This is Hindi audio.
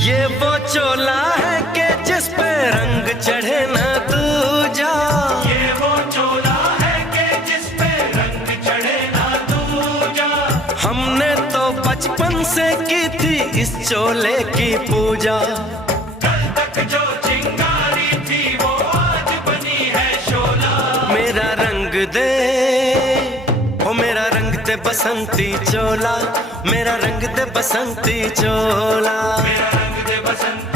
ये वो चोला है कि जिस पे रंग चढ़े ना दूजा। ये वो चोला है कि जिस पे रंग चढ़े ना दूजा। हमने तो बचपन से की थी इस चोले की पूजा। कल तक जो चिंगारी थी वो आज बनी है शोला। मेरा रंग दे, ओ मेरा रंग दे बसंती चोला, मेरा रंग दे बसंती चोला। मेरा रंग दे बसंती